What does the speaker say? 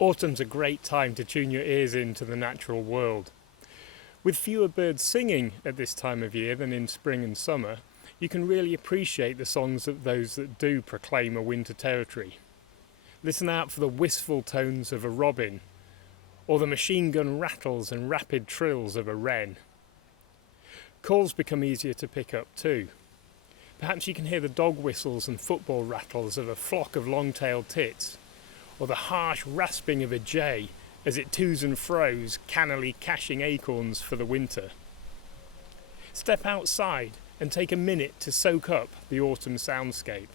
Autumn's a great time to tune your ears into the natural world. With fewer birds singing at this time of year than in spring and summer, you can really appreciate the songs of those that do proclaim a winter territory. Listen out for the wistful tones of a robin, or the machine gun rattles and rapid trills of a wren. Calls become easier to pick up too. Perhaps you can hear the dog whistles and football rattles of a flock of long-tailed tits, or the harsh rasping of a jay as it toos and froes, cannily caching acorns for the winter. Step outside and take a minute to soak up the autumn soundscape.